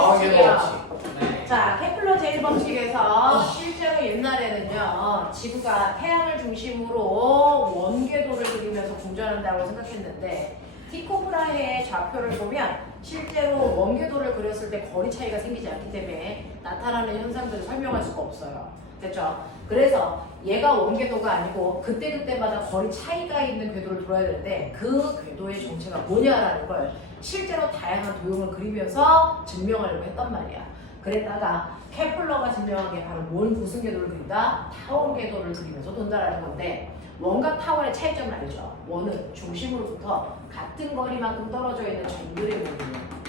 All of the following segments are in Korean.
법칙이요. 네. 자, 케플러 제1법칙에서 실제로 옛날에는요, 지구가 태양을 중심으로 원궤도를 그리면서 공전한다고 생각했는데, 티코 브라헤의 좌표를 보면 실제로 원궤도를 그렸을 때 거리 차이가 생기지 않기 때문에 나타나는 현상들을 설명할 수가 없어요. 됐죠? 그래서 얘가 원궤도가 아니고 그때그때마다 거리 차이가 있는 궤도를 돌아야 되는데 그 궤도의 정체가 뭐냐라는 걸 실제로 다양한 도형을 그리면서 증명하려고 했단 말이야. 그랬다가 케플러가 증명한 게 바로 무슨 궤도를 그린다? 타원 궤도를 그리면서 돈다라는 건데 원과 타원의 차이점을 알죠? 원은 중심으로부터 같은 거리만큼 떨어져 있는 점들의 모습이에요.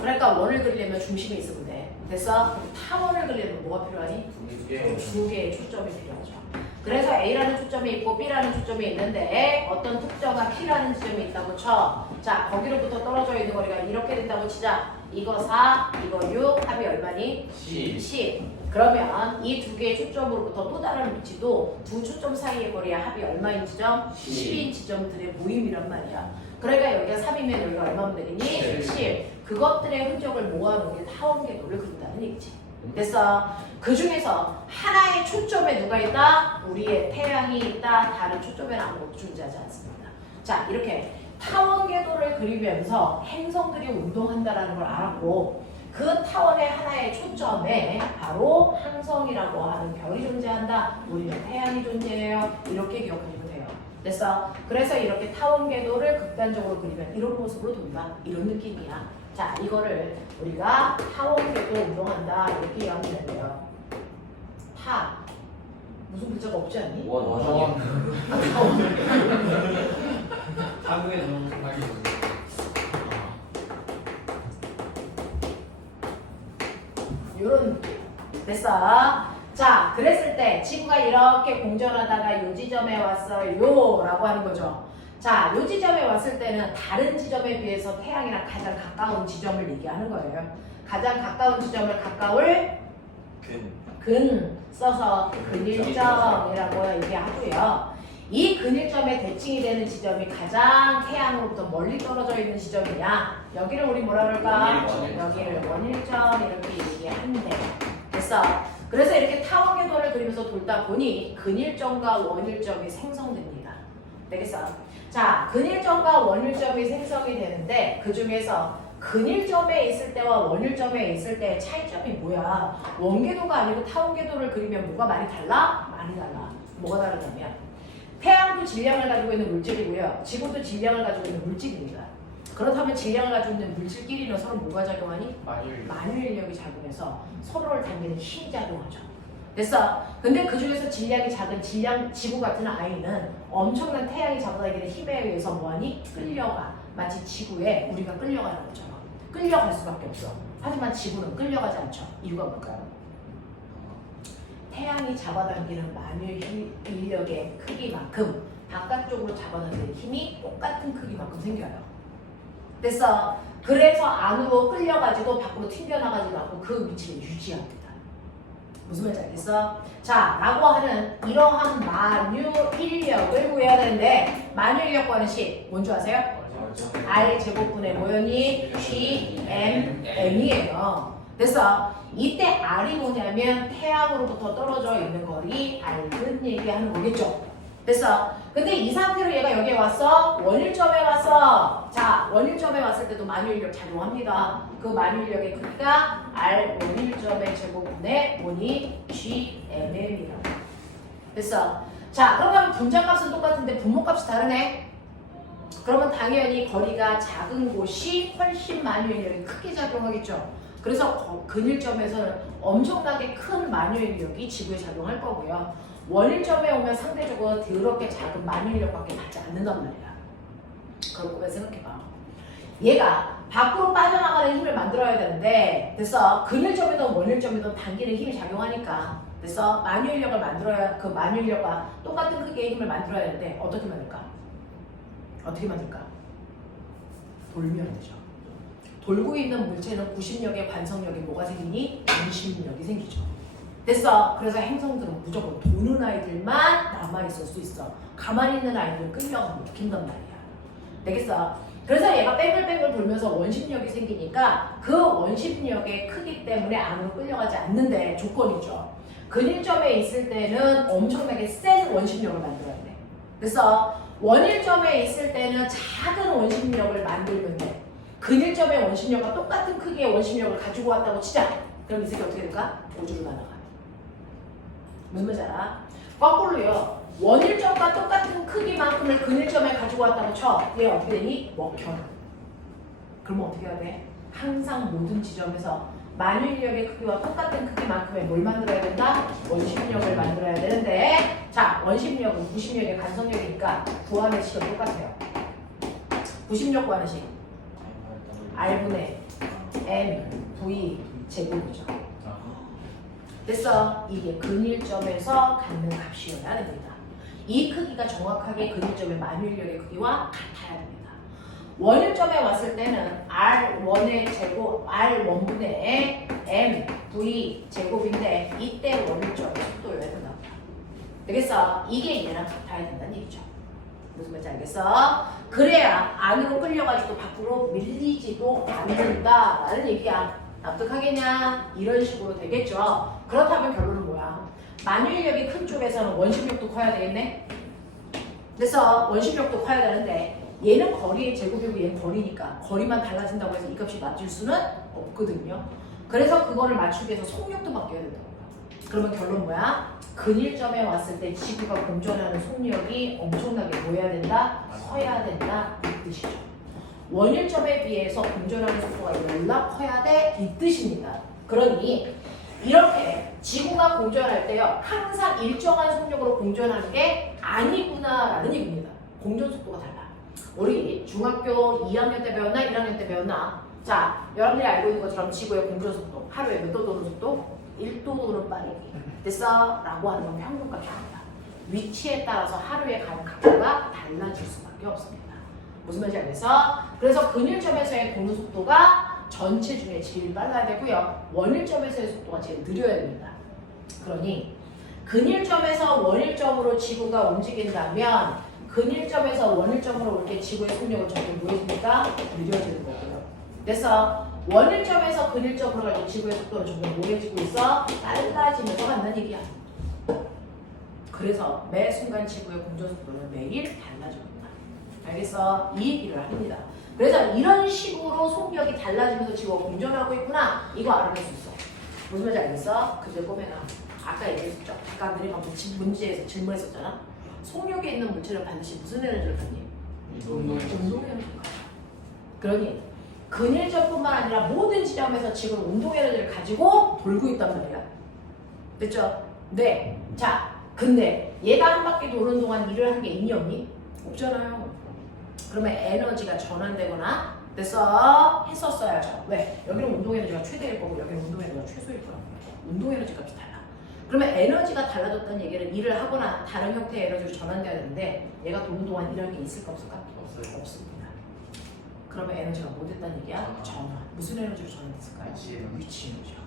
그러니까 원을 그리려면 중심이 있으면 돼. 됐어? 타원을 그리려면 뭐가 필요하니? 두 개의 초점이 필요하죠. 그래서 A라는 초점이 있고 B라는 초점이 있는데 어떤 특정한 P라는 지점이 있다고 쳐. 자, 거기로부터 떨어져 있는 거리가 이렇게 된다고 치자. 이거 4, 이거 6, 합이 얼마니? 10. 그러면 이 두 개의 초점으로부터 또 다른 위치도 두 초점 사이의 거리의 합이 얼마인 지점? 10인 지점들의 모임이란 말이야. 그러니까 여기가 3이면 여기가 얼마면 되겠니? 10. 그것들의 흔적을 모아놓은 게 타원 궤도를 그린다는 얘기지. 됐어? 그 중에서 하나의 초점에 누가 있다? 우리의 태양이 있다. 다른 초점에는 아무것도 존재하지 않습니다. 자, 이렇게 타원 궤도를 그리면서 행성들이 운동한다라는 걸 알았고 그 타원의 하나의 초점에 바로 항성이라고 하는 별이 존재한다. 우리는 태양이 존재해요. 이렇게 기억하시면 돼요. 됐어? 그래서 이렇게 타원 궤도를 극단적으로 그리면 이런 모습으로 돈다. 이런 느낌이야. 자, 이거를 우리가 타원 궤도 운동한다. 이렇게 이해하면 되는데요. 타. 무슨 글자가 없지 않니? 원. 타구에 넣은 생각이 요런 느낌. 됐어? 자, 그랬을 때 지구가 이렇게 공전하다가 요 지점에 왔어요 라고 하는 거죠. 자, 요 지점에 왔을 때는 다른 지점에 비해서 태양이랑 가장 가까운 지점을 얘기하는 거예요. 가장 가까운 지점을 가까울 근 써서 근일점이라고 얘기하고요. 이 근일점의 대칭이 되는 지점이 가장 태양으로부터 멀리 떨어져 있는 지점이냐? 여기를 우리 뭐라 그럴까? 여기를 원일점 이렇게 얘기하는데 됐어? 그래서 이렇게 타원 궤도를 그리면서 돌다 보니 근일점과 원일점이 생성됩니다. 되겠어? 자, 근일점과 원일점이 생성이 되는데 그 중에서 근일점에 있을 때와 원일점에 있을 때의 차이점이 뭐야? 원궤도가 아니고 타원 궤도를 그리면 뭐가 많이 달라? 많이 달라. 뭐가 다르냐면 태양도 질량을 가지고 있는 물질이고요. 지구도 질량을 가지고 있는 물질입니다. 그렇다면 질량을 가지고 있는 물질끼리는 서로 뭐가 작용하니? 만유인력이 작용해서 서로를 당기는 힘이 작용하죠. 됐어? 근데 그 중에서 질량이 작은 지구 같은 아이는 엄청난 태양이 잡아당기는 힘에 의해서 뭐하니? 끌려가. 마치 지구에 우리가 끌려가는 것처럼. 끌려갈 수밖에 없어. 하지만 지구는 끌려가지 않죠. 이유가 뭘까요? 태양이 잡아당기는 만유 인력의 크기만큼 바깥쪽으로 잡아당기는 힘이 똑같은 크기만큼 생겨요. 됐어? 그래서 안으로 끌려가지도 밖으로 튕겨나가지도 않고 그 위치를 유지합니다. 무슨 말인지 알겠어? 자, 라고 하는 이러한 만유 인력을 구해야 되는데 만유 인력과는 식 뭔지 아세요? R 제곱분의 뭐였니? GMM이에요. 됐어? 이때 R이 뭐냐면 태양으로부터 떨어져 있는 거리 R은 얘기하는 거겠죠. 됐어? 근데 이 상태로 얘가 여기에 왔어? 원일점에 왔어. 자, 원일점에 왔을 때도 만유인력 작용합니다. 그 만유인력의 크기가 R 원일점의 제곱분의 뭐니? GMM이라고. 됐어? 자, 그러면 분자값은 똑같은데 분모값이 다르네? 그러면 당연히 거리가 작은 곳이 훨씬 만유인력이 크게 작용하겠죠. 그래서 근일점에서는 엄청나게 큰 만유인력이 지구에 작용할 거고요. 원일점에 오면 상대적으로 더럽게 작은 만유인력밖에 받지 않는단 말이야. 그걸 보면 생각해봐. 얘가 밖으로 빠져나가는 힘을 만들어야 되는데 됐어? 근일점이든 원일점이든 당기는 힘이 작용하니까 됐어? 만유인력을 만들어야 그 만유인력과 똑같은 크기의 힘을 만들어야 되는데 어떻게 만들까? 어떻게 만들까? 돌면 되죠. 돌고 있는 물체는 구심력에 관성력에 뭐가 생기니? 중심력이 생기죠. 됐어. 그래서 행성들은 무조건 도는 아이들만 남아있을 수 있어. 가만히 있는 아이들은 끌려가면 먹힌단 말이야. 되겠어? 그래서 얘가 뺑글뺑글 돌면서 원심력이 생기니까 그 원심력의 크기 때문에 안으로 끌려가지 않는데 조건이죠. 근일점에 있을 때는 엄청나게 센 원심력을 만들어야 돼. 그래서 원일점에 있을 때는 작은 원심력을 만들면 돼. 근일점의 원심력과 똑같은 크기의 원심력을 가지고 왔다고 치자. 그럼 이 새끼 어떻게 될까? 5주로 날아가. 무슨 말인지 알아? 거꾸로요. 원일점과 똑같은 크기만큼을 근일점에 가지고 왔다고 쳐. 얘 어떻게 되니? 먹혀. 그러면 어떻게 해야 돼? 항상 모든 지점에서 만유인력의 크기와 똑같은 크기만큼의 뭘 만들어야 된다? 원심력을 만들어야 되는데, 자, 원심력은 부심력의 간섭력이니까 구하는 식은 똑같아요. 부심력 구하는 식. R분의 M, V 제곱이죠. 됐어. 이게 근일점에서 갖는 값이어야 됩니다. 이 크기가 정확하게 근일점의 만유인력의 크기와 같아야 됩니다. 원일점에 왔을 때는 R1의 제곱, R1분의 M, V 제곱인데 이때 원일점의 속도를 내준다. 되겠어? 이게 얘랑 같아야 된다는 얘기죠. 무슨 말인지 알겠어? 그래야 안으로 끌려가지고 밖으로 밀리지도 않는다라는 얘기야. 납득하겠냐? 이런 식으로 되겠죠. 그렇다면 결론은 뭐야? 만유인력이 큰 쪽에서는 원심력도 커야 되겠네? 그래서 원심력도 커야 되는데 얘는 거리의 제곱이고 얘는 거리니까 거리만 달라진다고 해서 이 값이 맞출 수는 없거든요. 그래서 그거를 맞추기 위해서 속력도 바뀌어야 된다고요. 그러면 결론 뭐야? 근일점에 왔을 때 지구가 공전하는 속력이 엄청나게 뭐 해야 된다? 커야 된다 이 뜻이죠. 원일점에 비해서 공전하는 속도가 연락 커야 돼 이 뜻입니다. 그러니 이렇게 지구가 공전할 때요 항상 일정한 속력으로 공전하는 게 아니구나라는 얘기입니다. 공전 속도가 달라. 우리 중학교 2학년 때 배웠나 1학년 때 배웠나? 자, 여러분들이 알고 있는 것처럼 지구의 공전 속도 하루에 몇 도 도는 속도? 1도로 빠르기 됐어? 라고 하는 건 평균값입니다. 위치에 따라서 하루에 가는 각도가 달라질 수밖에 없습니다. 무슨 말인지 알겠어? 그래서 근일점에서의 도는 속도가 전체 중에 제일 빨라야 되고요. 원일점에서의 속도가 제일 느려야 됩니다. 그러니 근일점에서 원일점으로 지구가 움직인다면 근일점에서 원일점으로 올 때 지구의 속력은 점점 뭐해집니까? 느려지는 거고요. 그래서 원일점에서 근일점으로 갈 때 지구의 속도는 점점 뭐해지고 있어? 빨라지면서 간다는 얘기야. 그래서 매 순간 지구의 공전 속도는 매일 달라집니다. 알겠어? 이 얘기를 합니다. 그래서 이런 식으로 속력이 달라지면서 지구가 공전하고 있구나. 이거 알아낼 수 있어. 무슨 말인지 알겠어? 그제 꼬매나 아까 얘기했었죠. 아까 너네 방금 문제에서 질문했었잖아. 속력에 있는 물체는 반드시 무슨 에너지를 갖니? 운동 에너지를 갖아. 그러니 근일점뿐만 아니라 모든 지점에서 지금 운동 에너지를 가지고 돌고 있단 말이야. 됐죠? 네. 자, 근데 얘가 한 바퀴 도는 동안 일을 한 게 있니 없니? 없잖아요. 그러면 에너지가 전환되거나 됐어? 했었어야죠. 왜? 여기는 운동 에너지가 최대일 거고 여기는 운동 에너지가 최소일 거라고. 운동 에너지 값이 달라. 그러면 에너지가 달라졌다는 얘기는 일을 하거나 다른 형태의 에너지로 전환돼야 되는데 얘가 도는 동안 이런 게 있을까 없을까? 없어요. 없습니다. 그러면 에너지가 뭐 됐다는 얘기야? 전환. 무슨 에너지로 전환됐을까요? 위치 에너지. 위치 에너지요.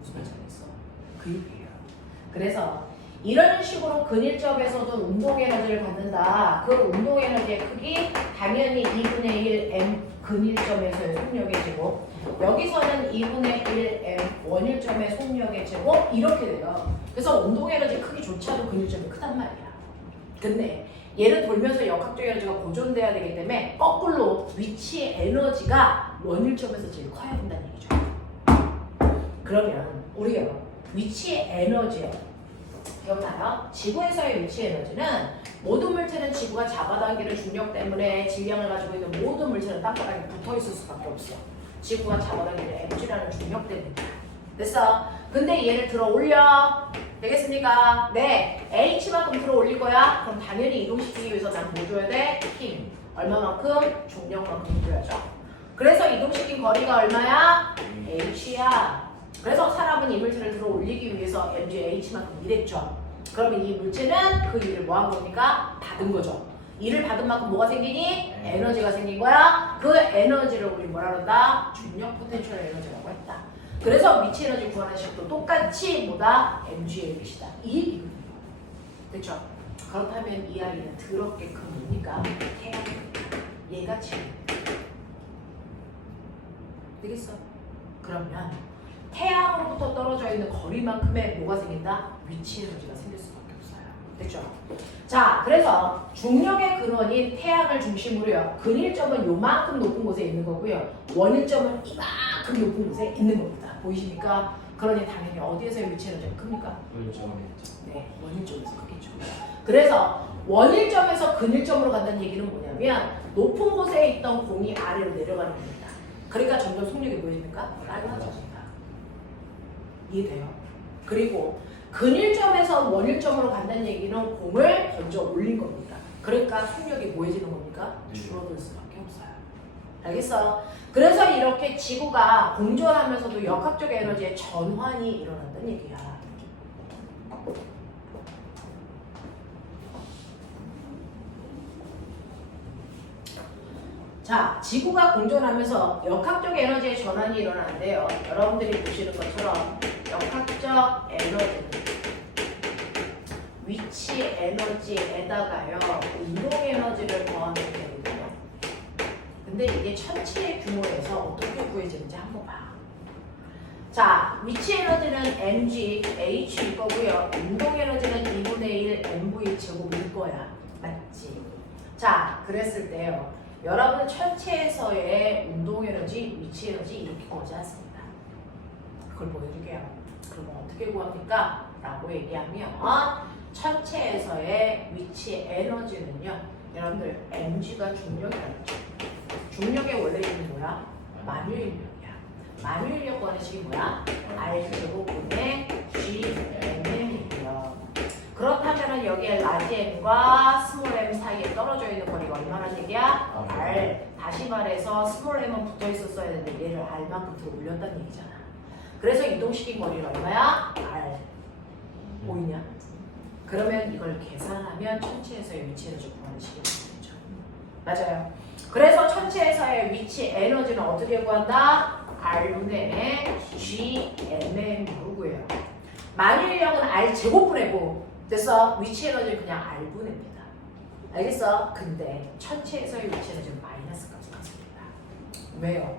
무슨 말인지 알겠어? 그 얘기예요. 그래서 이런 식으로 근일점에서도 운동 에너지를 받는다. 그 운동 에너지의 크기 당연히 2분의 1 m 근일점에서의 속력의 제곱, 여기서는 2분의 1 m 원일점의 속력의 제곱 이렇게 돼요. 그래서 운동 에너지 크기조차도 근일점이 크단 말이야. 근데 얘는 돌면서 역학적 에너지가 보존돼야 되기 때문에 거꾸로 위치의 에너지가 원일점에서 제일 커야 된다는 얘기죠. 그러면 우리가 위치의 에너지요. 기억나요? 지구에서의 위치 에너지는 모든 물체는 지구가 잡아당기는 중력 때문에 질량을 가지고 있는 모든 물체는 땅바닥에 붙어 있을 수밖에 없어. 지구가 잡아당기는 mg라는 중력 때문에. 됐어? 근데 얘를 들어 올려. 되겠습니까? 네. h만큼 들어 올릴 거야. 그럼 당연히 이동시키기 위해서 난 뭐 줘야 돼? 힘. 얼마만큼? 중력만큼 줘야죠. 그래서 이동시킨 거리가 얼마야? h야. 그래서 사람은 이 물체를 들어 올리기 위해서 mg h만큼 일했죠. 그러면 이 물체는 그 일을 뭐 한 겁니까? 받은 거죠. 일을 받은 만큼 뭐가 생기니? 에너지가 생긴 거야. 그 에너지를 우리 뭐라 그런다? 중력 포텐셜 에너지라고 했다. 그래서 위치 에너지 구하는 식도 똑같이 뭐다? mg의 빛이다. 이 얘기거든요. 됐죠? 그렇다면 이 아이는 더럽게 큰 뭡니까? 태양입니다. 얘가 지금. 되겠어? 그러면 태양으로부터 떨어져 있는 거리만큼의 뭐가 생긴다? 위치 에너지가 생길 수밖에 없어요. 됐죠? 자, 그래서 중력의 근원인 태양을 중심으로요. 근일점은 요만큼 높은 곳에 있는 거고요. 원일점은 이만큼 높은 곳에 있는 겁니다. 보이십니까? 그러니 당연히 어디에서의 위치 에너지가 큽니까? 네, 원일점에서 크겠죠. 그래서 원일점에서 근일점으로 간다는 얘기는 뭐냐면 높은 곳에 있던 공이 아래로 내려가는 겁니다. 그러니까 점점 속력이 보여집니까? 빨라집니다. 이해돼요? 그리고 근일점에서 원일점으로 간다는 얘기는 공을 던져 올린 겁니다. 그러니까 속력이 뭐해지는 겁니까? 줄어들 수밖에 없어요. 알겠어? 그래서 이렇게 지구가 공존하면서도 역학적 에너지의 전환이 일어난다는 얘기야. 자, 지구가 공존하면서 역학적 에너지의 전환이 일어나는데요. 여러분들이 보시는 것처럼 역학적 에너지는 위치 에너지에다가요, 운동 에너지를 더하면 되거든요. 근데 이게 천체의 규모에서 어떻게 구해지는지 한번 봐. 자, 위치 에너지는 mg, h일 거고요. 운동 에너지는 2분의 1 mv 제곱일 거야. 맞지? 자, 그랬을 때요. 여러분 천체에서의 운동 에너지, 위치 에너지 이렇게 구하지 않습니다. 그걸 보여줄게요. 그러면 어떻게 구합니까? 라고 얘기하면 천체에서의 위치 에너지는요. 여러분들 mg가 중력이라는 거죠. 중력의 원래 이름이 뭐야? 만유인력이야. 만유인력 구하는 식이 뭐야? R제곱분의 GMM이고요. 그렇다면 여기에 라지 m과 스몰 m 사이에 떨어져 있는 거리가 얼마나 얘기야? R. 다시 말해서 스몰 m은 붙어 있었어야 되는데 얘를 R만큼 들어 올렸다는 얘기잖아. 그래서 이동시킨 거리는 얼마야? R. 보이냐? 그러면 이걸 계산하면 천체에서의 위치 에너지 구하는 식이 되죠. 맞아요. 그래서 천체에서의 위치 에너지는 어떻게 구한다? R분의 GMM으로 구해요. 만유인력은 R 제곱분의 9. 됐어? 위치 에너지는 그냥 R분입니다. 알겠어? 근데 천체에서의 위치 에너지는 마이너스 값을 갖습니다. 왜요?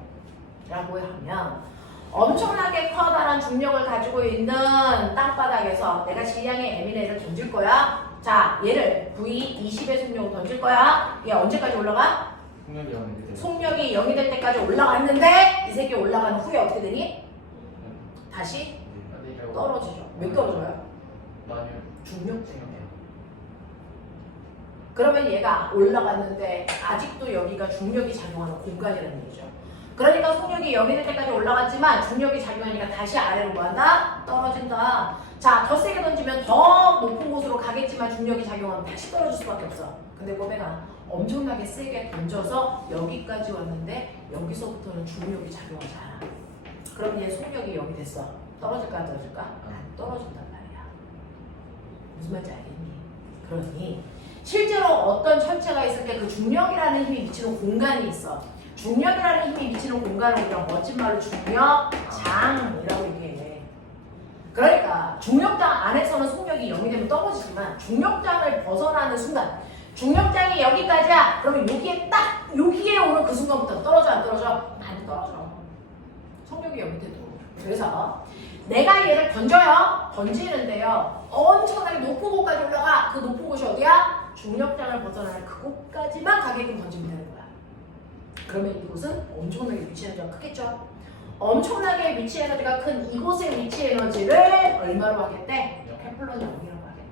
라고 하면 엄청나게 커다란 중력을 가지고 있는 땅바닥에서 내가 질량의 m이나 얘를 던질 거야. 자, 얘를 V20의 속력으로 던질 거야. 얘 언제까지 올라가? 속력이 0이 될 때까지 올라갔는데 이 새끼 올라간 후에 어떻게 되니? 다시 떨어지죠. 왜 떨어져요? 중력 때문에. 그러면 얘가 올라갔는데 아직도 여기가 중력이 작용하는 공간이라는 얘기죠. 그러니까 속력이 0이 될 때까지 올라갔지만 중력이 작용하니까 다시 아래로 뭐한다? 떨어진다. 자, 더 세게 던지면 더 높은 곳으로 가겠지만 중력이 작용하면 다시 떨어질 수밖에 없어. 근데 꼬매가 엄청나게 세게 던져서 여기까지 왔는데 여기서부터는 중력이 작용하지 않아. 그럼 얘 속력이 0이 됐어. 떨어질까 안 떨어질까? 안 떨어진단 말이야. 무슨 말인지 알겠니? 그러니 실제로 어떤 천체가 있을 때 그 중력이라는 힘이 미치는 공간이 있어. 중력이라는 힘이 미치는 공간을 우리가 멋진 말로 중력장이라고 얘기해. 그러니까 중력장 안에서는 속력이 0이 되면 떨어지지만 중력장을 벗어나는 순간 중력장이 여기까지야. 그러면 여기에 딱 여기에 오는 그 순간부터 떨어져 안 떨어져? 안 떨어져. 속력이 0이 돼도. 그래서 내가 얘를 던져요. 던지는데요. 엄청나게 높은 곳까지 올라가. 그 높은 곳이 어디야? 중력장을 벗어나는 그곳까지만 가게끔 던지면 되는 거야. 그러면 이곳은 엄청나게 위치 에너지가 크겠죠? 엄청나게 위치 에너지가 큰 이곳의 위치 에너지를 얼마로 하겠대? 케플러 0이라고 하겠대.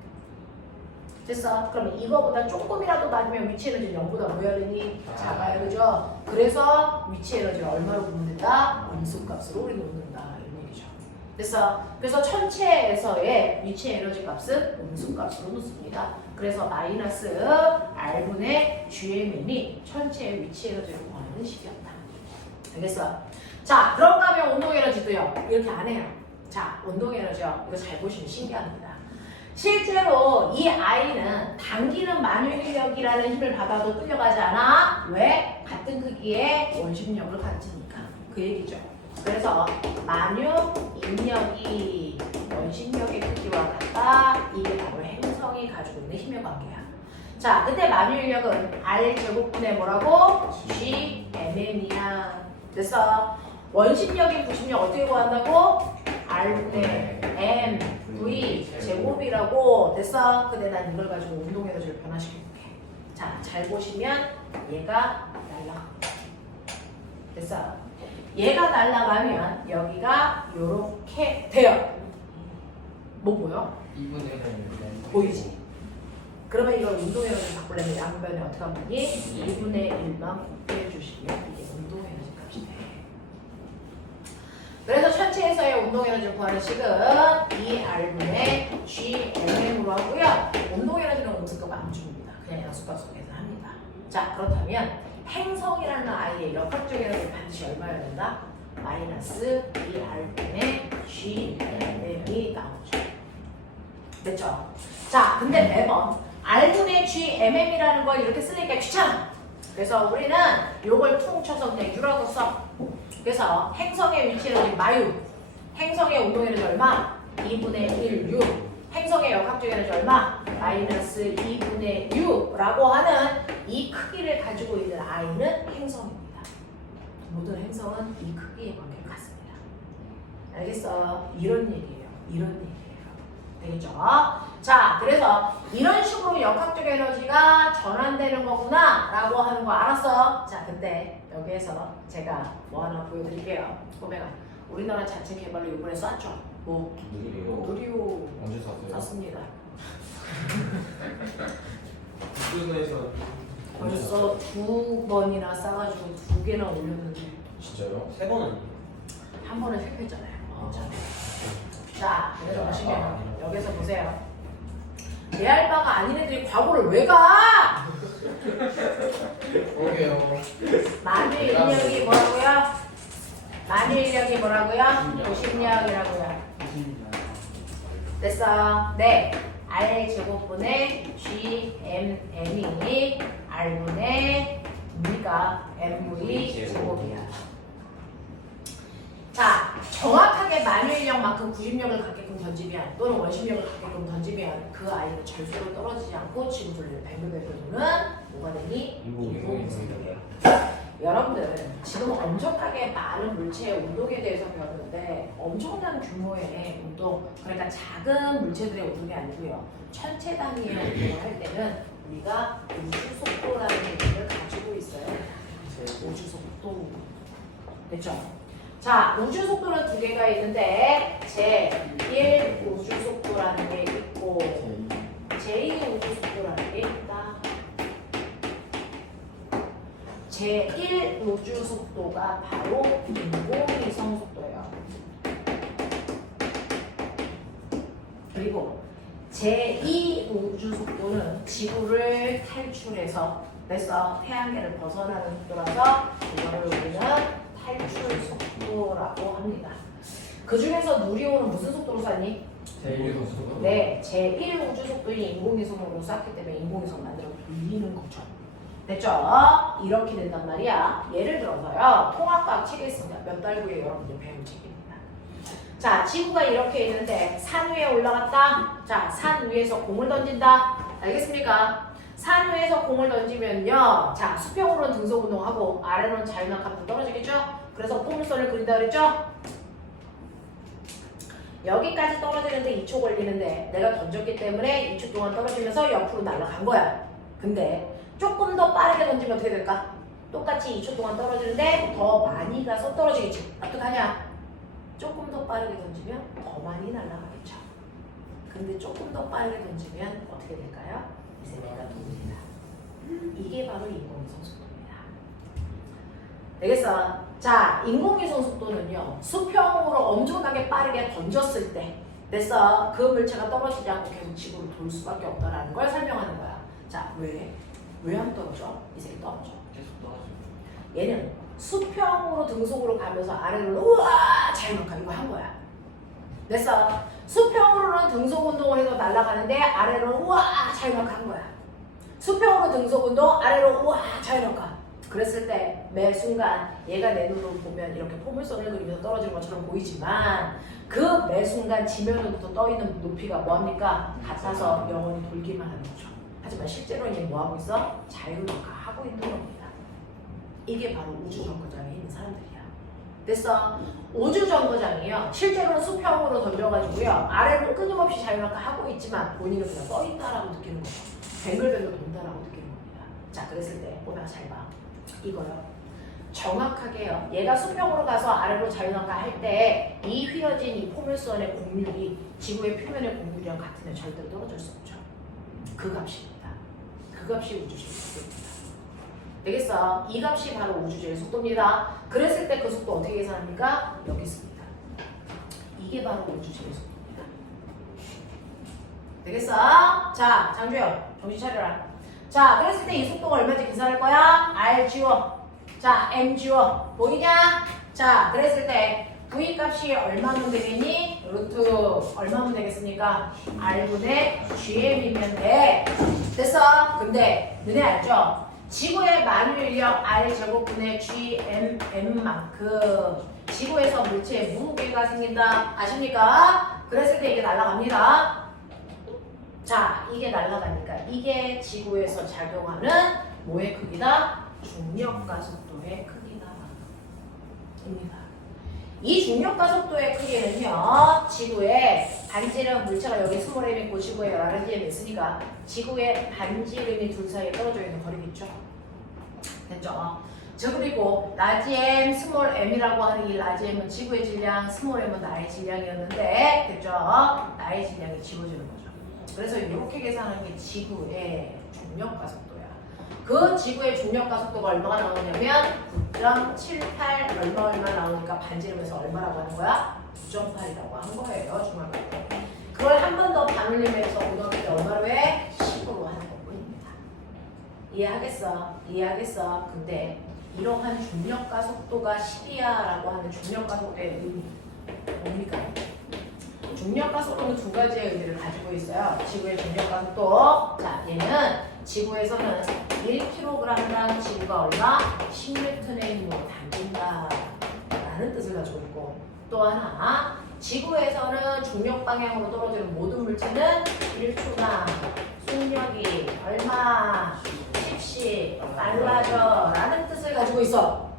됐어? 그러면 이거보다 조금이라도 낮으면 위치 에너지는 0보다 뭐 해야 되니? 작아야 되죠? 그래서 위치 에너지를 얼마로 구분된다? 음수값으로 우리 놓는다. 이런 얘기죠. 됐어? 그래서 천체에서의 위치 에너지 값은 음수값으로 놓습니다. 그래서 마이너스 R분의 GM이 천체의 위치 에너지를 구하는 식이었다. 알겠어? 자, 그런가 하면 운동 에너지도요. 이렇게 안 해요. 자, 운동 에너지요. 이거 잘 보시면 신기합니다. 실제로 이 아이는 당기는 만유인력이라는 힘을 받아도 끌려가지 않아. 왜? 같은 크기의 원심력을 가지니까. 그 얘기죠. 그래서 만유인력이 원심력의 크기와 같다. 이게 바로 행성이 가지고 있는 힘의 관계야. 자, 그때 만유인력은 R 제곱분의 뭐라고? GMM이야. 됐어. 원심력인 부심력 어떻게 구한다고? R분의 M V 제곱이라고. 됐어. 근데 난 이걸 가지고 운동 에너지를 변화시켜볼게. 자, 잘 보시면 얘가 날라갑니다. 됐어. 얘가 날라가면 여기가 요렇게 돼요. 뭐 보여? 2분의 1. 보이지? 그러면 이걸 운동 에너지 바꾸려면 양변에 어떻게 하면 되니? 2분의 1만 곱해 주시면 이게 운동 에너지 값이 돼. 그래서 천체에서의 운동 에너지 구하는 식은 2R분의 GMM으로 하고요. 운동 에너지는 음수값 안 줍니다. 그냥 양수값 속에서 합니다. 자, 그렇다면 행성이라는 아이의 역학적 에너지는 반드시 얼마여야 된다? 마이너스 2R분의 GMM이 나오죠. 됐죠? 자, 근데 매번 R분의 GMM이라는 걸 이렇게 쓰니까 귀찮아. 그래서 우리는 요걸 퉁쳐서 그냥 U라고 써. 그래서 행성의 위치는 마유. 행성의 운동 에너지 얼마? 2분의 1 U. 행성의 역학적 에너지 얼마? 마이너스 2분의 U라고 하는 이 크기를 가지고 있는 아이는 행성입니다. 모든 행성은 이 크기의 관계를 갖습니다. 알겠어? 이런 얘기예요. 이런 얘기예요. 되겠죠? 자, 그래서 이런 식으로 역학적 에너지가 전환되는 거구나 라고 하는 거 알았어? 자, 근데 여기에서 제가 뭐 하나 보여드릴게요. 보면 우리나라 자체 개발로 이번에 쐈죠? 뭐? 누리호 언제 샀어요? 쐈습니다. 국교에서 벌써 2번이나 싸가지고 2개나 올렸는데 진짜요? 3번은? 한 번은 실패했잖아요. 자, 그래서 보시면 여기서 보세요. 내 알바가 아닌 애들이 과거를 왜 가? 그러게요. 만유 인력이 뭐라고요? 만유 인력이 뭐라고요? 고심력이라고요. 됐어. 네. R 제곱분의 GMM이 R분의 V가 MV 제곱이야. 자, 정확하게 만유인력만큼 구심력을 갖게끔 던지면 또는 원심력을 갖게끔 던지면 그 아이는 절대로 떨어지지 않고 지구들을 뱅글뱅글 도는 뭐가 되니? 인공위성이야. 여러분들 지금 엄청나게 많은 물체의 운동에 대해서 배웠는데 엄청난 규모의 운동, 그러니까 작은 물체들의 운동이 아니고요. 천체 단위의 운동을 할 때는 우리가 우주 속도라는 얘기를 가지고 있어요. 우주 속도. 됐죠? 자, 우주 속도는 2개가 있는데 제1 우주 속도라는 게 있고 제2 우주 속도라는 게 있다. 제1 우주 속도가 바로 인공위성 속도예요. 그리고 제2 우주 속도는 지구를 탈출해서 그래서 태양계를 벗어나는 속도라서 이거를 우리는 탈출 속도라고 합니다. 그 중에서 누리호는 무슨 속도로 쐈니? 제1 속도? 네, 제1 우주 속도인 인공위성으로 쐈기 때문에 인공위성 만들어 돌리는 거죠. 됐죠? 이렇게 된단 말이야. 예를 들어서요. 통합과학 책에 있습니다. 몇 달 후에 여러분들 배울 책입니다. 자, 지구가 이렇게 있는데 산 위에 올라갔다. 자, 산 위에서 공을 던진다. 알겠습니까? 산 위에서 공을 던지면요. 자, 수평으로는 등속 운동하고 아래로는 자유낙하도 떨어지겠죠? 그래서 포물선을 그린다 그랬죠? 여기까지 떨어지는데 2초 걸리는데 내가 던졌기 때문에 2초 동안 떨어지면서 옆으로 날아간 거야. 근데 조금 더 빠르게 던지면 어떻게 될까? 똑같이 2초 동안 떨어지는데 더 많이 가서 떨어지겠지. 어떡하냐? 조금 더 빠르게 던지면 더 많이 날아가겠죠. 근데 조금 더 빠르게 던지면 어떻게 될까요? 이 세계가 돕니다. 이게 바로 인공위성 속도입니다. 되겠어? 자, 인공위성 속도는요. 수평으로 엄청나게 빠르게 던졌을 때 됐어? 그 물체가 떨어지지 않고 계속 지구를 돌 수밖에 없다라는 걸 설명하는 거야. 자, 왜? 왜 안 떨어져? 이 새끼 떨어져. 계속 떨어져. 얘는 수평으로 등속으로 가면서 아래로 우와 자유낙하 이거 한 거야. 됐어? 수평으로는 등속 운동을 해서 날아가는데 아래로 우와 자유낙하 한 거야. 수평으로 등속 운동, 아래로 우와 자유낙하. 그랬을 때 매 순간 얘가 내 눈으로 보면 이렇게 포물선을 그리면서 떨어지는 것처럼 보이지만 그 매 순간 지면으로부터 떠 있는 높이가 뭐합니까? 같아서 영원히 돌기만 하는 거죠. 하지만 실제로는 뭐 하고 있어? 자유낙하하고 있는 겁니다. 이게 바로 우주정거장에 있는 사람들이야. 됐어? 우주정거장이요. 실제로는 수평으로 던져가지고요. 아래로 끊임없이 자유낙하하고 있지만 본인은 그냥 떠있다라고 느끼는 거죠. 뱅글뱅글 돈다라고 느끼는 겁니다. 자, 그랬을 때 보다가 잘 봐. 이거요. 정확하게요. 얘가 수평으로 가서 아래로 자유낙하 할 때 이 휘어진 이 포물선의 곡률이 지구의 표면의 곡률이랑 같으면 절대로 떨어질 수 없죠. 그 값입니다. 그 값이 우주제일 속도입니다. 되겠어? 이 값이 바로 우주제일 속도입니다. 그랬을 때 그 속도 어떻게 계산합니까? 여기 있습니다. 이게 바로 우주제일 속도입니다. 되겠어? 자, 장주영 정신 차려라. 자, 그랬을 때 이 속도가 얼마인지 계산할 거야? R 지워. 자, M 지워. 보이냐? 자, 그랬을 때 V 값이 얼마면 되겠니? 루트 얼마면 되겠습니까? R분의 GM이면 돼. 됐어? 근데 너네 알죠? 지구의 만유 인력 R제곱분의 GMM만큼 지구에서 물체의 무게가 생긴다. 아십니까? 그랬을 때 이게 날아갑니다. 자, 이게 날아가니까 이게 지구에서 작용하는 뭐의 크기다? 중력가속도의 크기다. 입니다. 이 중력가속도의 크기는요, 지구에 반지름 물체가 여기 스몰 m이 있고 지구에 라지 m이 있으니까 지구의 반지름이 둘 사이에 떨어져 있는 거리겠죠. 됐죠? 저 그리고 라지 m, 스몰 m이라고 하는 이 라지 m은 지구의 질량, 스몰 m은 나의 질량이었는데, 됐죠? 나의 질량이 지워지는 거죠. 그래서 이렇게 계산하는 게 지구의 중력가속도야. 그 지구의 중력가속도가 얼마가 나오냐면 9.78 얼마 나오니까 반지름에서 얼마라고 하는 거야? 9.8이라고 하는 거예요. 중학교 때. 그걸 한 번 더 반올림해서 고등학교 때 얼마로 해? 10으로 하는 것뿐입니다. 이해하겠어? 이해하겠어? 근데 이러한 중력가속도가 10이야 라고 하는 중력가속도의 의미 뭡니까? 중력가속도는 두 가지의 의미를 가지고 있어요. 지구의 중력가속도. 자, 얘는 지구에서는 1kg당 지구가 얼마? 10N의 힘으로 당긴다 라는 뜻을 가지고 있고, 또 하나 지구에서는 중력 방향으로 떨어지는 모든 물체는 1초당 속력이 얼마? 10씩 빨라져 라는 뜻을 가지고 있어.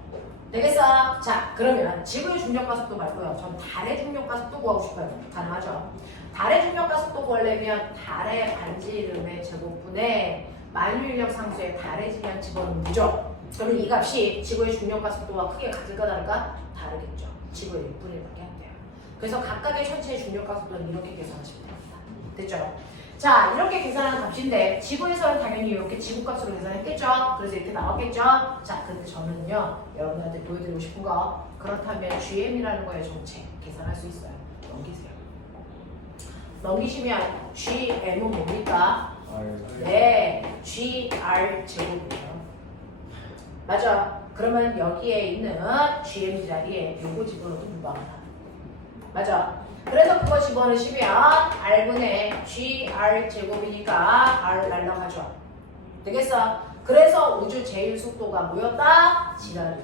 되겠어? 자, 그러면 지구의 중력가속도 말고요, 전 달의 중력가속도 구하고 싶어요. 가능하죠? 달의 중력가속도 구하려면 달의 반지름의 제곱분의 만유인력 상수의 달의 질량 집어넣으면 되죠? 그러면 이 값이 지구의 중력가속도와 크게 같을까 다를까? 다르겠죠. 지구의 6분의 1밖에 안 돼요. 그래서 각각의 천체의 중력가속도는 이렇게 계산하시면 됩니다. 됐죠? 자, 이렇게 계산하는 값인데 지구에서는 당연히 이렇게 지구값으로 계산했겠죠? 그래서 이렇게 나왔겠죠? 자, 근데 저는요, 여러분한테 보여드리고 싶은 거, 그렇다면 GM이라는 거의 정체 계산할 수 있어요. 넘기세요. 넘기시면 GM은 뭡니까? 네, GR 제곱이에요. 맞아. 그러면 여기에 있는 GM 자리에 요거 집어넣어도 무방하다. 맞아. 그래서 그거 집어넣으시면 R분의 GR 제곱이니까 R 날라가죠. 되겠어? 그래서 우주 제일 속도가 뭐였다? 지랄이었다.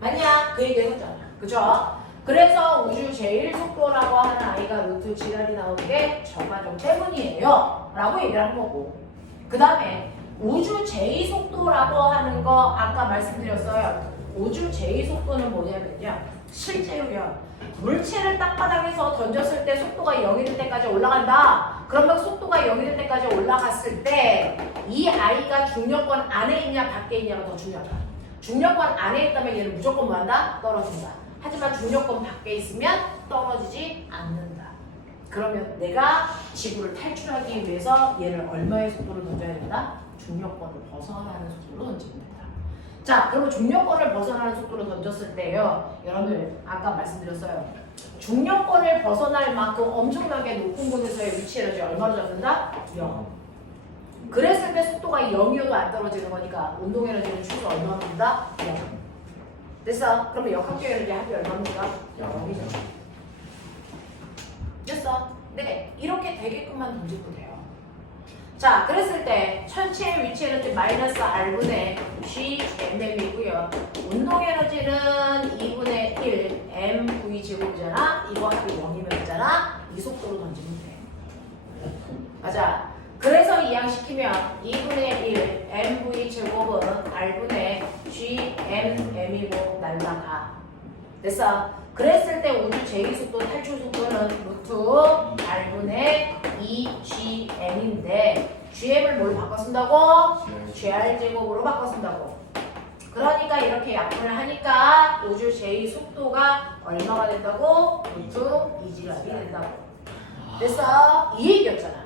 맞냐? 그 얘기 했었잖아. 그죠? 그래서 우주 제일 속도라고 하는 아이가 루트 지랄이 나오는 게 저과정 때문이에요 라고 얘기를 한 거고, 그 다음에 우주 제일 속도라고 하는 거 아까 말씀드렸어요. 우주 제일 속도는 뭐냐면요, 실제로요, 물체를 땅바닥에서 던졌을 때 속도가 0이 될 때까지 올라간다. 그러면 속도가 0이 될 때까지 올라갔을 때 이 아이가 중력권 안에 있냐 밖에 있냐가 더 중요하다. 중력권 안에 있다면 얘는 무조건 뭐한다? 떨어진다. 하지만 중력권 밖에 있으면 떨어지지 않는다. 그러면 내가 지구를 탈출하기 위해서 얘를 얼마의 속도로 던져야 된다? 중력권을 벗어나는 속도로 던지면 된다. 자, 그러면 중력권을 벗어나는 속도로 던졌을 때요, 여러분들 아까 말씀드렸어요. 중력권을 벗어날 만큼 엄청나게 높은 곳에서의 위치 에너지 얼마로 잡는다? 0. 그랬을 때 속도가 0이어도 안 떨어지는 거니까 운동 에너지는 최소 얼마나 된다? 0. 됐어? 그러면 역학적 에너지 합이 얼마입니까? 0이죠. 됐어? 네, 이렇게 되게끔만 던지면 돼요. 자, 그랬을 때 천체의 위치 에너지 마이너스 R분의 GMM이고요. 운동 에너지는 2분의 1 MV 제곱이잖아. 이거 합이 0이면 되잖아. 이 속도로 던지면 돼. 맞아. 그래서 이 양식 시키면 2분의 1 mv 제곱은 r분의 gmm이고 날라가. 됐어. 그랬을 때 우주 제2속도 탈출 속도는 루트 r분의 2gm인데 gm을 뭘로 바꿔 쓴다고? gr 제곱으로 바꿔 쓴다고. 그러니까 이렇게 약분을 하니까 우주 제2속도가 얼마가 된다고? 루트 2g이 된다고. 됐어? 이 얘기였잖아.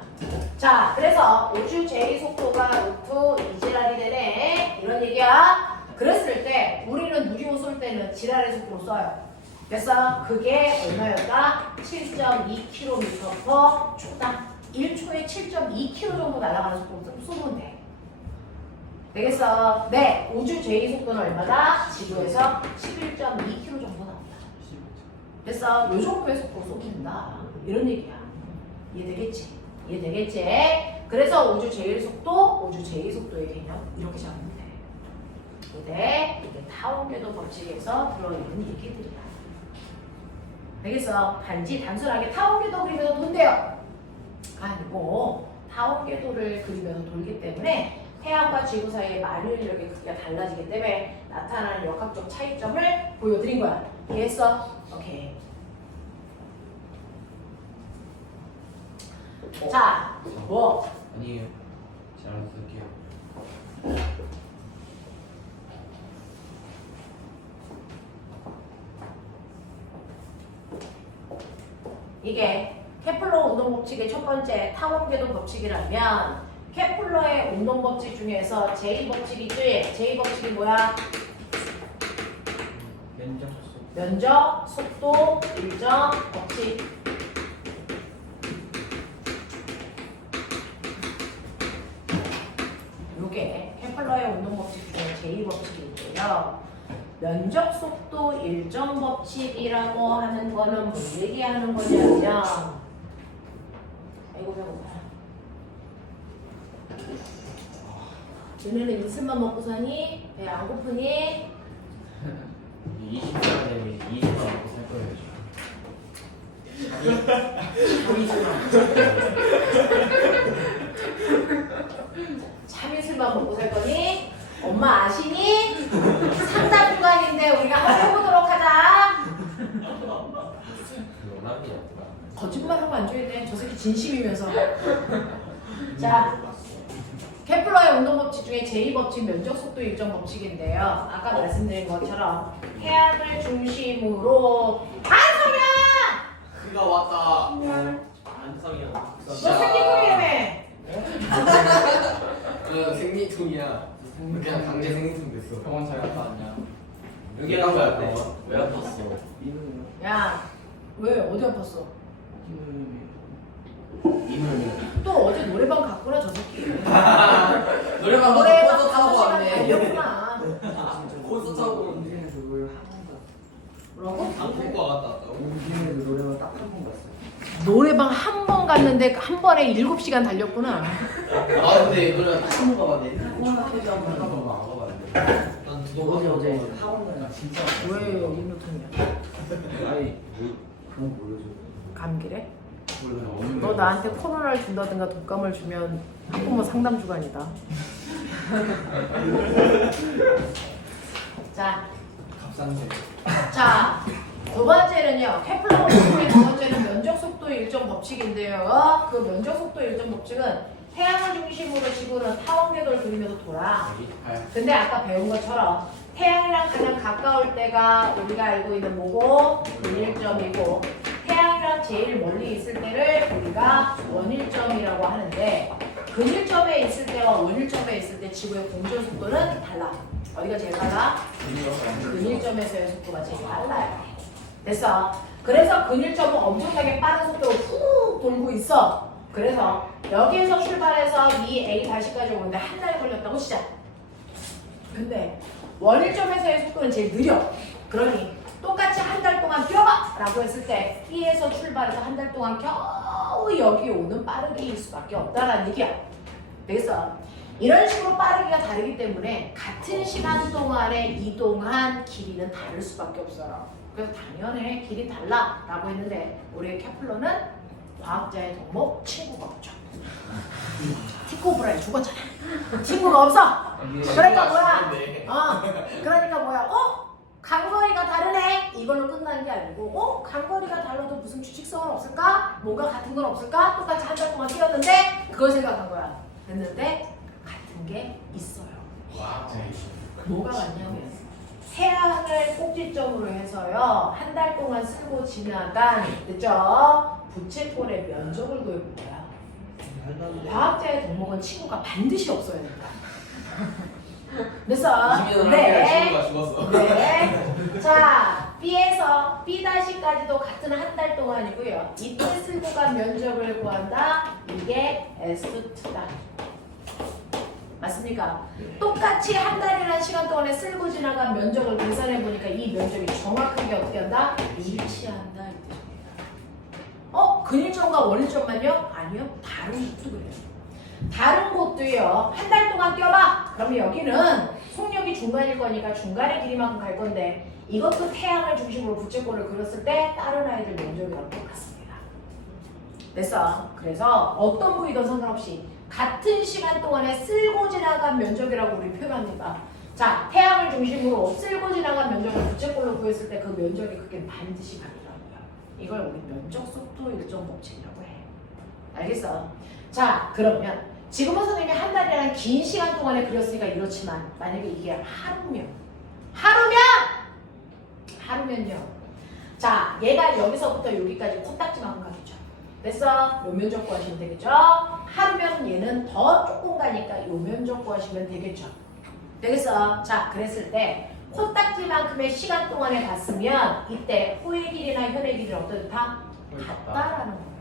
자, 그래서 우주 제2속도가 루트 2g이 되네. 이런 얘기야. 그랬을 때 우리는 누리호 쏠 때는 지랄의 속도로 써요. 됐어? 그게 얼마였다? 7.2km/초당. 1초에 7.2km 정도 날아가는 속도로 쏘면 돼. 되겠어? 네. 우주 제2속도는 얼마다? 지구에서 11.2km 정도 나온다. 됐어? 요 정도의 속도로 쏘긴다. 이런 얘기야. 이해되겠지? 이해되겠지? 그래서 우주 제1속도, 우주 제2속도의 개념 이렇게 잡으면 돼. 근데 이게 타원궤도 법칙에서 들어있는 얘기들이야. 되겠어? 단순하게 타원궤도 그리면서 돈대요. 아니고 타원궤도를 그리면서 돌기 때문에 태양과 지구 사이의 만유인력의 크기가 달라지기 때문에 나타나는 역학적 차이점을 보여드린 거야. 이해했어? 오케이. 자, 뭐? 아니에요. 잘 쓸게요. 이게 케플러 운동 법칙의 첫 번째 타원궤도 법칙이라면 케플러의 운동 법칙 중에서 제2법칙이지? 제2법칙이 뭐야? 면적, 속도, 일정, 법칙. 요게 케플러의 운동 법칙 중에 제2법칙이고요. 면적, 속도, 일정 법칙이라고 하는 거는 뭐 얘기하는 거냐면 아이고 배고파. 너네는 이슬만 먹고 사니? 배 안 고프니? 20만 되면 20만 먹고 살 거예요. 참이슬만 먹고 살 거니? 엄마 아시니? 상담 구간인데 우리가 한번 해보도록 하자. 농담이야. 거짓말하고 안 줘야 돼. 저 새끼 진심이면서. 자, 케플러의 운동 법칙 중에 제2법칙 면적 속도 일정 법칙인데요. 아까 말씀드린 것처럼 태양을 중심으로 한성이야! 그가 왔다. 안성이야. 너 생기통이라며! 그 생리통이야. 그냥 강제 생리통 됐어. 병원 잘 갔다 왔냐? 여기 간 거야. 왜 아팠어? 야, 왜? 어디 아팠어? 이놈이. 또 어제 노래방 갔구나 저 새끼. 노래방 노래방 가서 타고 5시간 왔네. 달렸구나. 콘서트 타고 인생에서 뭘 한 번도 뭐라고? 안통과 갔다 왔다고? 인생에서 노래방 딱 한 번 갔어. 노래방 한 번 갔는데 한 번에 7시간 달렸구나. 아 근데 노래방 딱한 번 가봤네. 학교도 한번 한 번만 안 가봤는데. 난 어제 학원이랑 진짜 왜 인노통이야? 아니 뭐 그런 거 몰라줘. 감기래? 몰라요. 너 나한테 코로나를 준다든가 독감을 주면 학부모 상담 주간이다. 자, 값싼데. 자, 두 번째는요. 케플러 법칙의 두 번째는 면적 속도 일정 법칙인데요. 그 면적 속도 일정 법칙은 태양을 중심으로 지구는 타원궤도를 그리면서 돌아. 근데 아까 배운 것처럼 태양이랑 가장 가까울 때가 우리가 알고 있는 뭐고? 근일점이고 태양이랑 제일 멀리 있을 때를 우리가 원일점이라고 하는데 근일점에 있을 때와 원일점에 있을 때 지구의 공전 속도는 달라. 어디가 제일 빨라? 근일점에서의 속도가 제일 빨라요. 됐어. 그래서 근일점은 엄청나게 빠른 속도로 훅 돌고 있어. 그래서 여기에서 출발해서 이 A 다시까지 오는데 한 달 걸렸다고 시작. 근데 원일점에서의 속도는 제일 느려. 그러니 똑같이 한 달 동안 뛰어봐! 라고 했을 때 B에서 출발해서 한 달 동안 겨우 여기 오는 빠르기일 수밖에 없다라는 얘기야. 되겠어? 이런 식으로 빠르기가 다르기 때문에 같은 시간 동안에 이동한 길이는 다를 수밖에 없어요. 그래서 당연히 길이 달라 라고 했는데 우리의 케플러는 과학자의 덕목 친구가 없죠. 티코브라에 죽었잖아. 친구가 없어. 그러니까 뭐야? 그러니까 뭐야? 간거리가 다르네. 이걸로 끝나는 게 아니고, 간거리가 달라도 무슨 규칙성은 없을까? 뭔가 같은 건 없을까? 똑같이 한 달 동안 뛰었는데 그걸 생각한 거야. 됐는데 같은 게 있어요. 뭐가 같냐면 태양을 꼭지점으로 해서요. 한 달 동안 쓸고 지나간 그죠? 부채꼴의 면적을 구해볼 거야. 과학자의 덕목은 친구가 반드시 없어야 된다. 됐어? 친구가 죽었어. 네. 자, B에서 B-까지도 같은 한 달 동안이고요. 이때 쓸고 간 면적을 구한다. 이게 S2다. 맞습니까? 똑같이 한 달이라는 시간 동안에 쓸고 지나간 면적을 계산해 보니까 이 면적이 정확하게 어떻게 한다? 일치한다. 근일점과 원일점만요? 아니요. 다른 것도 그래요. 다른 곳도요. 한 달 동안 뛰어봐. 그러면 여기는 속력이 중간일 거니까 중간의 길이만큼 갈 건데 이것도 태양을 중심으로 부채꼴을 그렸을 때 다른 아이들 면적이랑 똑같습니다. 됐어? 그래서 어떤 부위든 상관없이 같은 시간 동안에 쓸고 지나간 면적이라고 우리 표현합니다. 자, 태양을 중심으로 쓸고 지나간 면적을 부채꼴로 구했을 때 그 면적의 크기는 반드시 같더라고요. 이걸 우리 면적 속도 일정 법칙이라고 해. 알겠어? 자, 그러면 지금은 선생님이 한 달이라는 긴 시간 동안에 그렸으니까 이렇지만 만약에 이게 하루면요. 자, 얘가 여기서부터 여기까지 코딱지만큼 가겠죠. 됐어? 요 면적 구하시면 되겠죠? 하루면 얘는 더 조금 가니까 요 면적 구하시면 되겠죠. 되겠어? 자, 그랬을 때 코딱지만큼의 시간 동안에 봤으면 이때 호의 길이나 현의 길이는 어떻다? 같다라는 거예요.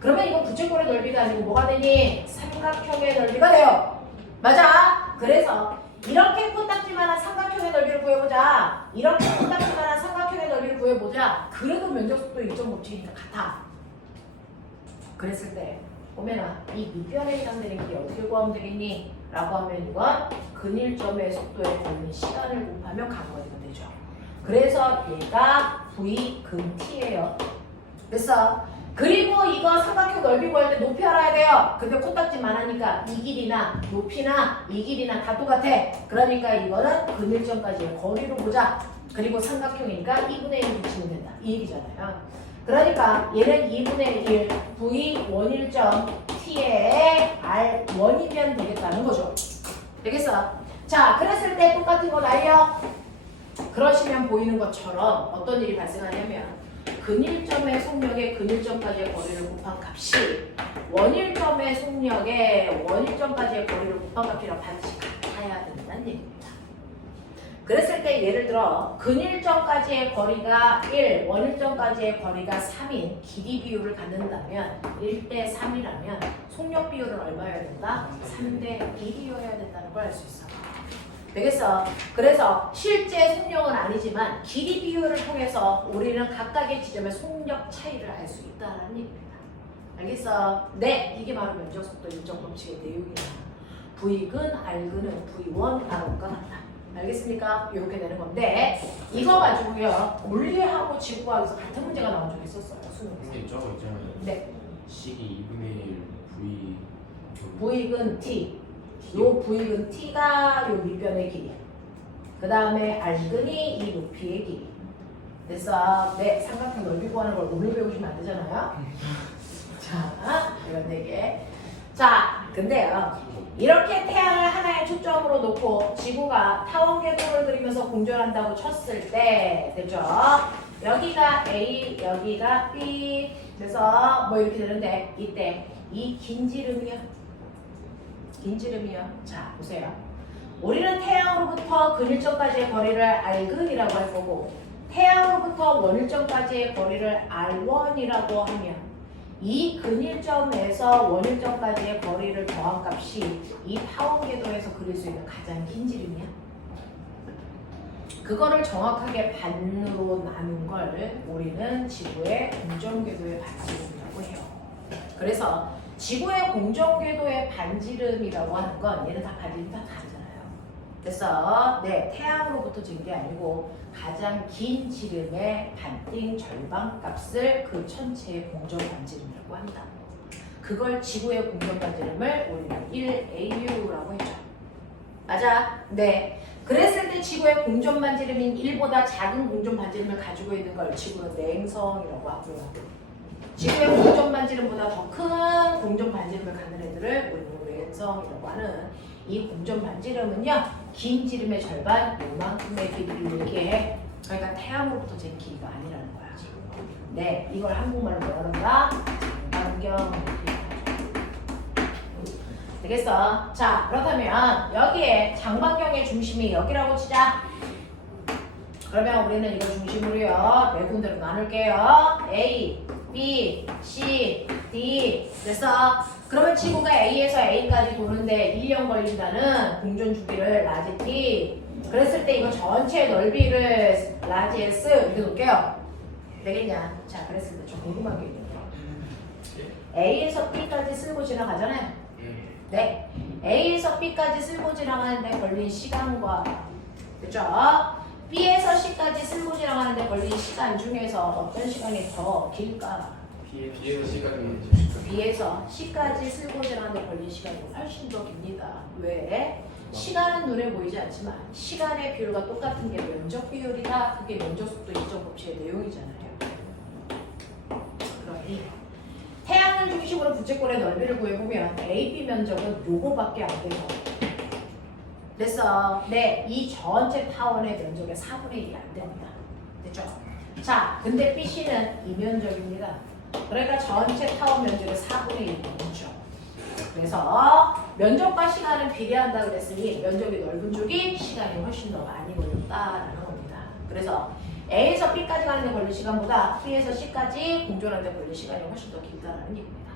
그러면 이건 부채꼴의 넓이가 아니고 뭐가 되니? 삼각형의 넓이가 돼요. 맞아? 그래서 이렇게 코딱지만한 삼각형의 넓이를 구해보자. 이렇게 코딱지만한 삼각형의 넓이를 구해보자. 그래도 면적속도 일정 법칙이니까 같아. 그랬을 때 보면은 이 밑변에 해당되는 길이 어떻게 구하면 되겠니? 라고 하면 이건 근일점의 속도에 걸리는 시간을 곱하면 간거리가 되죠. 그래서 얘가 V 근 T예요. 됐어? 그리고 이거 삼각형 넓이 구할 때 높이 알아야 돼요. 근데 코딱지만 하니까 이 길이나 높이나 이 길이나 다 똑같아. 그러니까 이거는 근일점까지의 거리로 보자. 그리고 삼각형이니까 2분의 1을 붙이면 된다. 이 얘기잖아요. 그러니까 얘는 2분의 1 V 원일점 T의 R1이면 되겠다는 거죠. 되겠어? 자, 그랬을 때 똑같은 거 날려. 그러시면 보이는 것처럼 어떤 일이 발생하냐면 근일점의 속력에 근일점까지의 거리를 곱한 값이 원일점의 속력에 원일점까지의 거리를 곱한 값이랑 반드시 같아야 된다는 얘기입니다. 그랬을 때 예를 들어 근일점까지의 거리가 1, 원일점까지의 거리가 3인 길이 비율을 갖는다면 1대 3이라면 속력 비율은 얼마여야 된다? 3대 1이어야 된다는 걸 알 수 있어. 되겠어? 그래서 실제 속력은 아니지만 길이 비율을 통해서 우리는 각각의 지점의 속력 차이를 알 수 있다는 얘기입니다. 알겠어? 네, 이게 바로 면적속도 일정 법칙의 내용이야. V근, R근은 V1, R1과 같다. 알겠습니까? 이렇게 되는 건데 이거 가지고요 물리하고 지구과학에서 같은 문제가 나온 적이 있었어요. 수능에서. 근데 저거 있잖아요. 네. 식이 2분의 1 V V근 T. 요 V근 T가 요 밑변의 길이. 그 다음에 R근이 이 높이의 길이. 그래서 네, 삼각형 넓이 구하는 걸 오늘 배우시면 안 되잖아요. 자, 이런 4개. 자, 근데요. 이렇게 태양을 하나의 초점으로 놓고 지구가 타원궤도를 그리면서 공전한다고 쳤을 때 됐죠? 여기가 A, 여기가 B 그래서 뭐 이렇게 되는데 이때 이 긴 지름이요. 자, 보세요. 우리는 태양으로부터 근일점까지의 거리를 R근이라고 할 거고 태양으로부터 원일점까지의 거리를 R1이라고 하면 이 근일점에서 원일점까지의 거리를 더한 값이 이 타원궤도에서 그릴 수 있는 가장 긴 지름이야. 그거를 정확하게 반으로 나눈 걸 우리는 지구의 공전궤도의 반지름이라고 해요. 그래서 지구의 공전궤도의 반지름이라고 하는 건 얘는 다 반지름이 다 다르잖아요. 됐어. 네, 태양으로부터 진 게 아니고 가장 긴 지름의 반띵 절반 값을 그 천체의 공전 반지름이라고 한다. 그걸 지구의 공전 반지름을 우리는 1AU라고 했죠. 맞아. 네. 그랬을 때 지구의 공전 반지름인 1보다 작은 공전 반지름을 가지고 있는 걸 지구의 냉성이라고 하고요. 지구의 공전 반지름보다 더 큰 공전 반지름을 갖는 애들을 우리는 냉성이라고 하는 이 공전 반지름은요, 긴 지름의 절반 요만큼의 길이를 얘기해. 그러니까 태양으로부터 잰 길이가 아니라는 거야. 네, 이걸 한국말로 뭐라 그런가? 장방경. 되겠어? 자, 그렇다면 여기에 장방경의 중심이 여기라고 치자. 그러면 우리는 이걸 중심으로요, 네 군데로 나눌게요. A, B, C, D. 됐어? 그러면 지구가 A에서 A까지 도는데 1년 걸린다는 공전 주기를 라지 T. 그랬을 때 이거 전체 넓이를 라지 S 이렇게 놓을게요. 되겠냐? 자, 그랬을 때 좀 궁금한 게 있는데 A에서 B까지 쓸고 지나가잖아요. 네. A에서 B까지 쓸고 지나가는데 걸린 시간과, 그죠? B에서 C까지 쓸고 지나가는데 걸린 시간 중에서 어떤 시간이 더 길까? B에서 시간이 B에서 C까지 쓸고 지나가는데 걸린 시간이 훨씬 더 깁니다. 왜? 시간은 눈에 보이지 않지만 시간의 비율과 똑같은 게 면적 비율이다. 그게 면적 속도 일정 법칙의 내용이잖아요. 그러니 태양을 중심으로 부채꼴의 넓이를 구해보면 AB 면적은 요거밖에 안 돼요. 됐어. 네, 이 전체 타원의 면적의 4분의 1이 안 됩니다. 됐죠? 자, 근데 BC는 이 면적입니다. 그러니까 전체 타원 면적의 4분의 1이 넘죠. 그래서 면적과 시간은 비례한다 그랬으니 면적이 넓은 쪽이 시간이 훨씬 더 많이 걸렸다라는 겁니다. 그래서 A에서 B까지 가는데 걸린 시간보다 B에서 C까지 공전하는데 걸린 시간이 훨씬 더 길다라는 얘기입니다.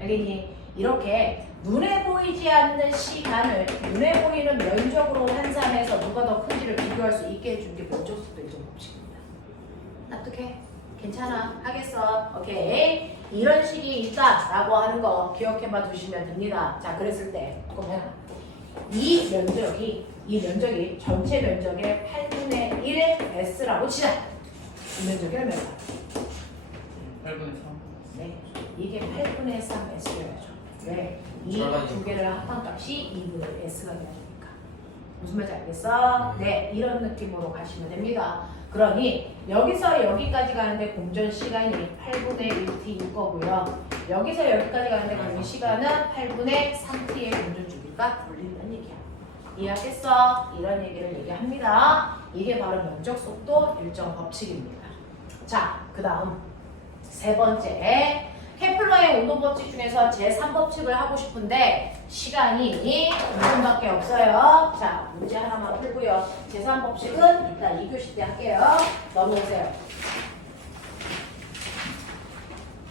알겠니? 이렇게 눈에 보이지 않는 시간을 눈에 보이는 면적으로 환산해서 누가 더 큰지를 비교할 수 있게 해주는 게 면적 속도 일정 법칙입니다. 납득해? 괜찮아? 하겠어? 오케이. 이런 식이 있다라고 하는 거 기억해봐 두시면 됩니다. 자, 그랬을 때 그러면 이 면적이 전체 면적의 8분의 1 S라고 치자. 이 면적이 얼마야? 8분의 3. 네, 이게 8분의 3 S여야죠. 네, 이 두 개를 합한값이 2분의 S가 되니까. 무슨 말인지 알겠어? 네, 이런 느낌으로 가시면 됩니다. 그러니 여기서 여기까지 가는데 공전 시간이 8분의 1t일 거고요. 여기서 여기까지 가는데 걸린 시간은 8분의 3t의 공전 주기가 걸린다는 얘기야. 이해하겠어? 이런 얘기를 얘기합니다. 이게 바로 면적 속도 일정 법칙입니다. 자, 그 다음 세 번째. 케플러의 온도 법칙 중에서 제3법칙을 하고 싶은데 시간이 2분밖에 없어요. 자, 문제 하나만 풀고요. 제3법칙은 이따 2교시 때 할게요. 넘어오세요.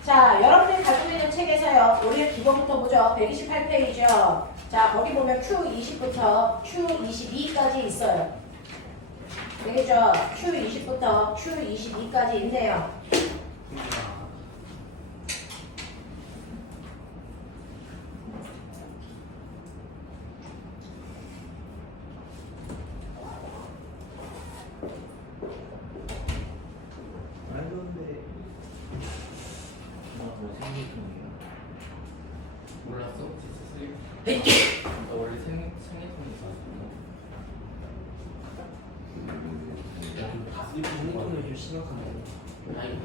자, 여러분들이 가지고 있는 책에서요. 우리 기본부터 보죠. 128페이지요. 자, 거기 보면 Q20부터 Q22까지 있어요. 되겠죠? Q20부터 Q22까지 있네요. 몰랐어? 네. 나 원래 생리통이 있었어. 생리통이 좀 심각하네. 아니,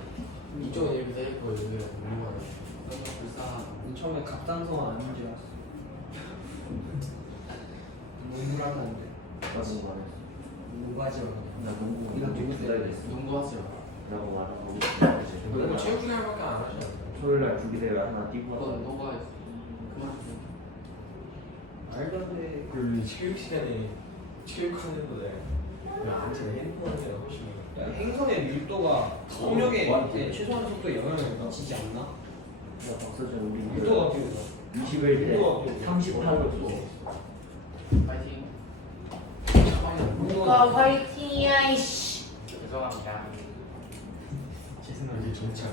이쪽은 이렇게 돼 있고 여기가 없는 거야. 너무 불쌍하고. 처음에 갑단성 아닌 줄 알았어. 농구하는데. 라고 말했어. 농구하지 마. 나 농구 이런 농구 농구 써야겠어. 농구하지 마. 라고 말하고. 너무 체육분할밖에 안 하지 않아? 토요일날 준비대회 하나 뛰고 그건 와서 너가 했어. 그만 좀. 말도 안 돼. 그 체육 시간에 체육하는 거래. 왜안 치나 핸드폰 하는 게 훨씬 야, 행성의 밀도가 성력에 뭐 최소한 속도에 영향을 미치지 않나? 야 박서준 우리 밀도가 어떻게 되나? 20일 때 밀도가 어떻게 되나? 38로 파이팅. 누가 화이팅이야 이씨. 죄송합니다. 죄송한데 정치 안